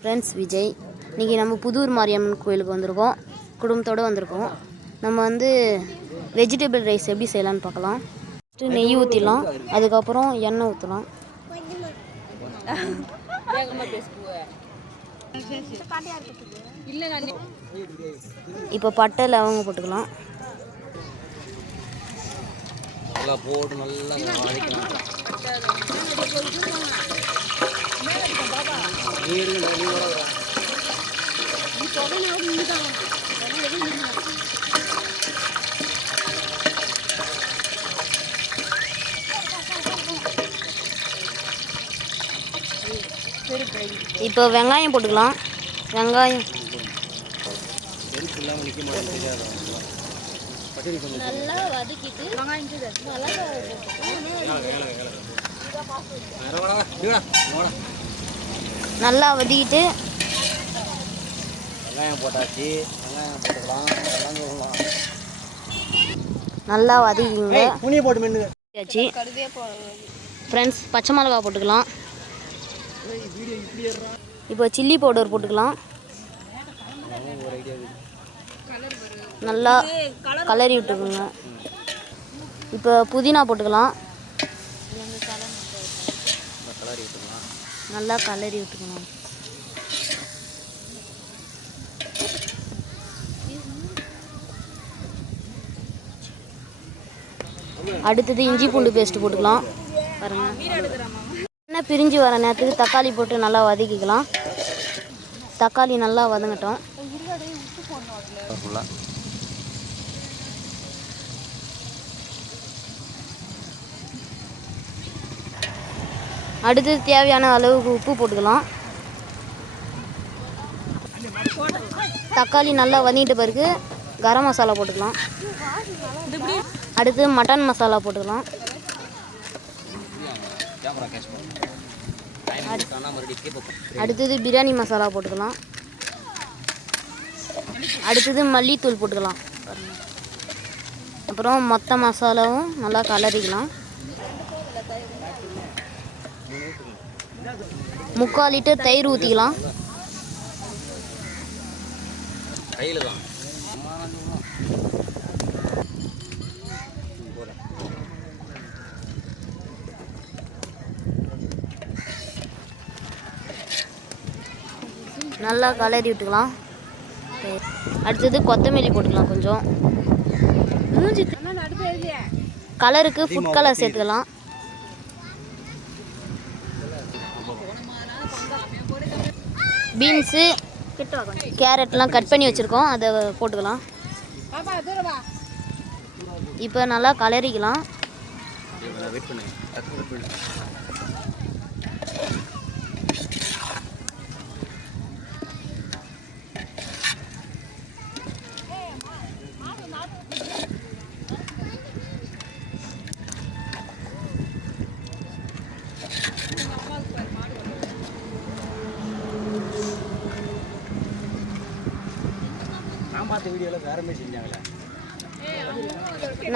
Friends Vijay. இன்றைக்கி நம்ம புதூர் மாரியம்மன் கோயிலுக்கு வந்திருக்கோம். குடும்பத்தோடு வந்திருக்கோம். நம்ம வெஜிடபிள் ரைஸ் எப்படி செய்யலான்னு பார்க்கலாம். ஃபஸ்ட்டு நெய் ஊற்றிடலாம், அதுக்கப்புறம் எண்ணெய் ஊற்றலாம். இப்போ பட்டை லவங்கம் போட்டுக்கலாம். இப்போ வெங்காயம் போட்டுக்கலாம். வெங்காயம் நல்லா வதக்கிட்டு நல்லா வதக்கிட்டு வெங்காயம் போட்டாச்சு. வெங்காயம் போட்டுக்கலாம். நல்லா வதக்கிங்க. புனியை போட்டு ஃப்ரெண்ட்ஸ் பச்சை மிளகா போட்டுக்கலாம். இப்போ சில்லி பவுடர் போட்டுக்கலாம். நல்லா கலரி விட்டுக்குங்க. இப்போ புதினா போட்டுக்கலாம். நல்லா கலரி விட்டுக்கணும். அடுத்தது இஞ்சி பூண்டு பேஸ்ட் போட்டுக்கலாம். பாருங்க, எண்ணெய் பிரிஞ்சு வர நேரத்துக்கு தக்காளி போட்டு நல்லா வதக்கிக்கலாம். தக்காளி நல்லா வதங்கட்டும். அடுத்தது தேவையான அளவுக்கு உப்பு போட்டுக்கலாம். தக்காளி நல்லா வதங்கிட்ட பிறகு கரம் மசாலா போட்டுக்கலாம். அடுத்து மட்டன் மசாலா போட்டுக்கலாம். அடுத்தது பிரியாணி மசாலா போட்டுக்கலாம். அடுத்தது மல்லித்தூள் போட்டுக்கலாம். அப்புறம் மொத்த மசாலாவும் நல்லா கலரிக்கலாம். 3/4 லிட்டர் தயிர் ஊற்றிக்கலாம். நல்லா கலரி விட்டுக்கலாம். அடுத்தது கொத்தமல்லி போட்டுக்கலாம். கொஞ்சம் கலருக்கு ஃபுட் கலர் சேர்த்துக்கலாம். பீன்ஸு கேரட்லாம் கட் பண்ணி வச்சுருக்கோம், அதை போட்டுக்கலாம். இப்போ நல்லா கலரிக்கலாம்.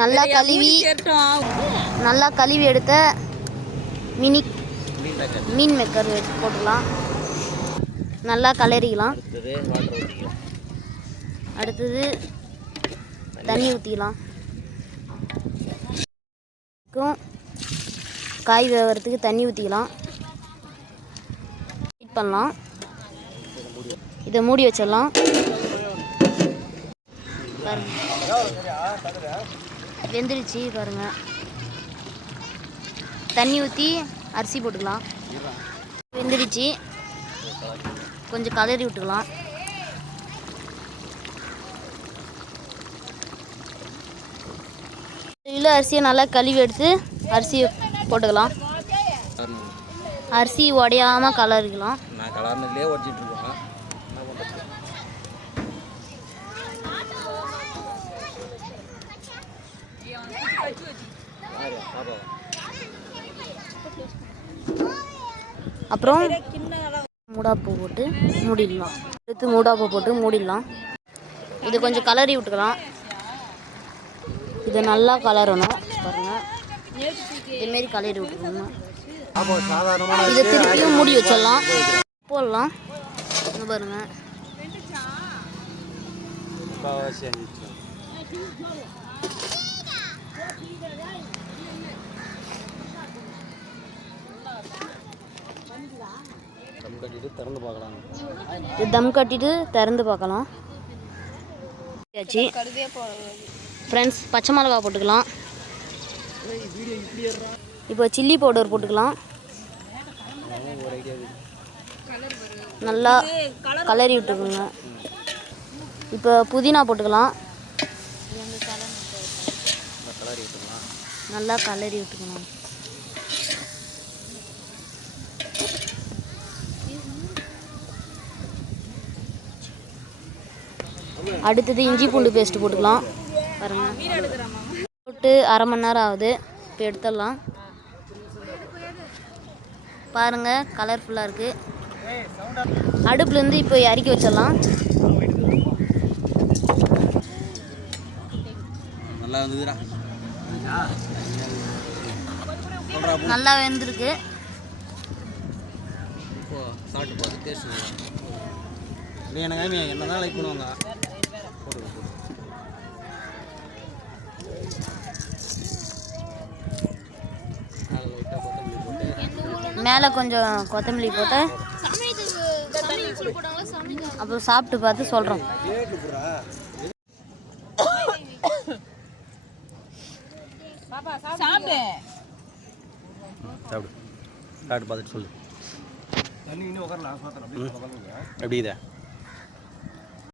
நல்லா கழுவி எடுத்த மீன் மேக்கர் வச்சு போட்டுக்கலாம். நல்லா கலரிக்கலாம். அடுத்தது தண்ணி ஊற்றிக்கலாம். காய் வேகிறதுக்கு தண்ணி ஊற்றிக்கலாம். ஹீட் பண்ணலாம். இதை மூடி வச்சிடலாம். வெந்துருச்சு பாருங்க. தண்ணி ஊற்றி அரிசி போட்டுக்கலாம். வெந்துருச்சு, கொஞ்சம் கலரி விட்டுக்கலாம். இதில் அரிசியை நல்லா கழுவி எடுத்து அரிசியை போட்டுக்கலாம். அரிசி உடையாமல் கலரிக்கலாம். அப்புறம் மூடாப்பூ போட்டு மூடிடலாம். எடுத்து மூடாப்பூ போட்டு மூடிடலாம். இது கொஞ்சம் கலரி விட்டுக்கலாம். இதை நல்லா கலரணும். பாருங்கள், இதுமாரி கலரி விட்டுக்கணும். இதை திருப்பியும் மூடி வச்சிடலாம். போடலாம். இங்கே பாருங்க. தம் கட்டிட்டு திறந்து பார்க்கலாம். ஃப்ரெண்ட்ஸ், பச்சை மிளகா போட்டுக்கலாம். இப்போ சில்லி பவுடர் போட்டுக்கலாம். நல்லா கலரி விட்டுக்குங்க. இப்போ புதினா போட்டுக்கலாம். நல்லா கலரி விட்டுக்கணும். அடுத்தது இஞ்சி பூண்டு பேஸ்ட் போட்டுக்கலாம். பாருங்கள், போட்டு அரை மணி நேரம் ஆகுது. இப்போ எடுத்துடலாம். பாருங்கள், கலர்ஃபுல்லாக இருக்குது. அடுப்புலேருந்து இப்போ இறக்கி வச்சிடலாம். நல்லா வெந்திருக்கு. என்னதான் லைக் பண்ணுவாங்க. மேலே கொஞ்சம் கொத்தமல்லி போட்டு அப்புறம் சாப்பிட்டு பார்த்து சொல்கிறோம். சாப்பிட்டு பார்த்துட்டு சொல்லு. எப்படி இதா